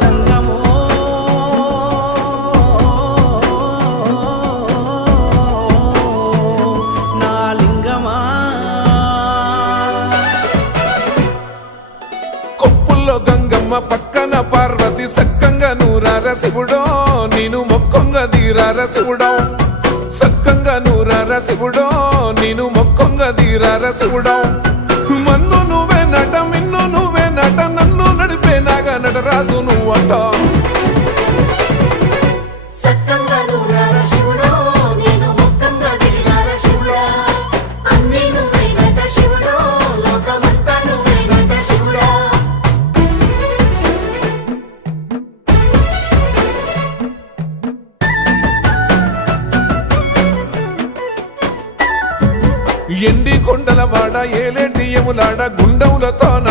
జంగమో నా లింగమా కొప్పుల్లో గంగమ్మ పక్కన పార్వతి సక్కంగా నూరార శివుడో నేను మొక్కంగా తీరార శివుడో సక్కంగా నూరార శివుడో నేను మొక్కంగా తీరార శివుడో మన్ను నువ్వే నట మిన్ను నువ్వే నట నన్ను నడిపే నాగా నటరాజు నువ్వంట ఎండి కొండల వాడ ఏలేటి యములాడ గుండం